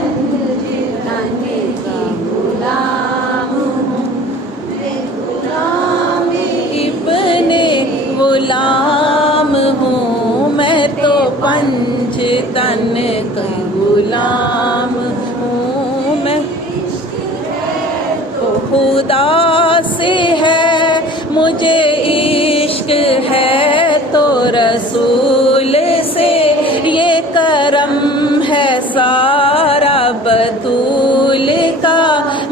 तन की गुलाम हूँ, मैं गुलाम इब्ने गुलाम हूँ, मैं तो पंज तन की गुलाम हूँ। मैं तो खुदा से है मुझे इश्क है, तो रसूल से ये करम है सारा बतूल का,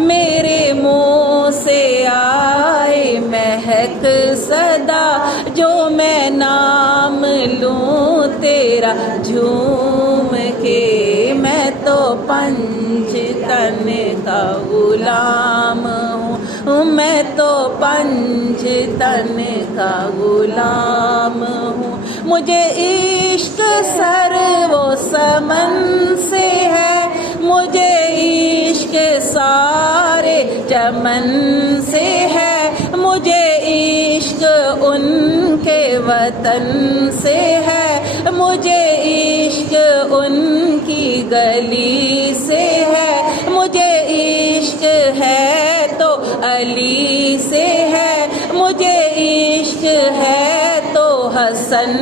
मेरे मुँह से आए महक सदा, जो मैं नाम लूँ तेरा झूम के, मैं तो पंज तन का गुलाम हूँ, मैं तो पंज तन का गुलाम हूँ। मुझे इश्क सर वो समन से है, मुझे इश्क सारे चमन से है, मुझे इश्क उनके वतन से है, मुझे इश्क उनकी गली से है, मुझे इश्क है तो अली से है, मुझे इश्क है तो हसन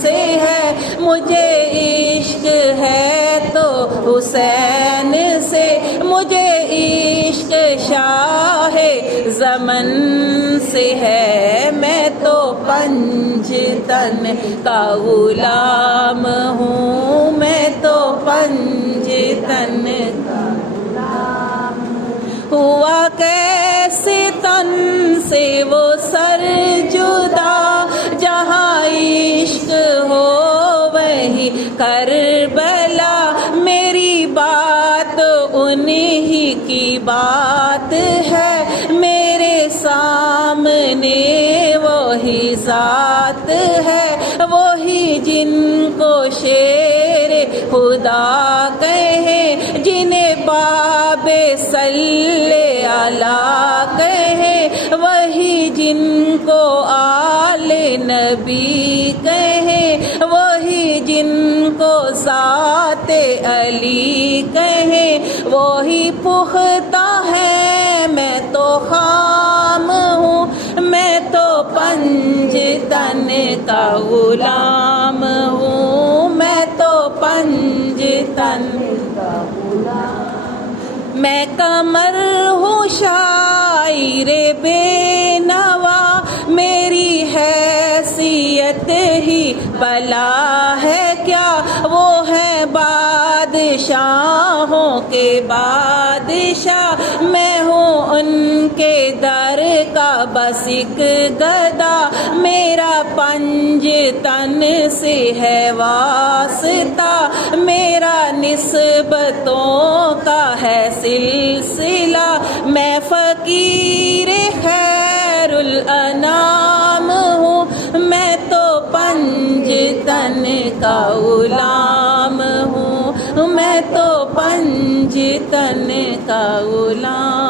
से है, मुझे इश्क है तो हुसैन से, मुझे इश्क शाह ज़मन से है, मैं तो पंज तन का गुलाम हूँ, मैं तो पंज तन का गुलाम हूँ। हुआ कैसे तन से वो सर जुदा, जहाँ इश्क हो वही करबला, मेरी बात उन्हीं की बात है, मेरे सामने वही ज़ात है, वही जिनको शेर खुदा कहे, जिन्हें बाबे सल्ले अला कहे, वही जिनको आले नबी कहे, वही जिनको ज़ाते अली कहे, वही पुख्ता है, मैं तो खाम हूँ, मैं तो पंज तन का गुलाम हूँ, मैं तो पंज तन का गुलाम। मैं कमर हूँ शायरे बेनवा, मेरी हैसियत ही बला है क्या, वो है बादशाहों के बादशाह, मैं हूँ उनके दर का बस एक गदा, मेरा पंज तन से है वास्ता, मेरा निस्बतों का है सिलसिला, मैं फकीर खैरुल अनाम हूँ, मैं तो पंज तन का गुलाम हूँ, मैं तो पंज तन का गुलाम।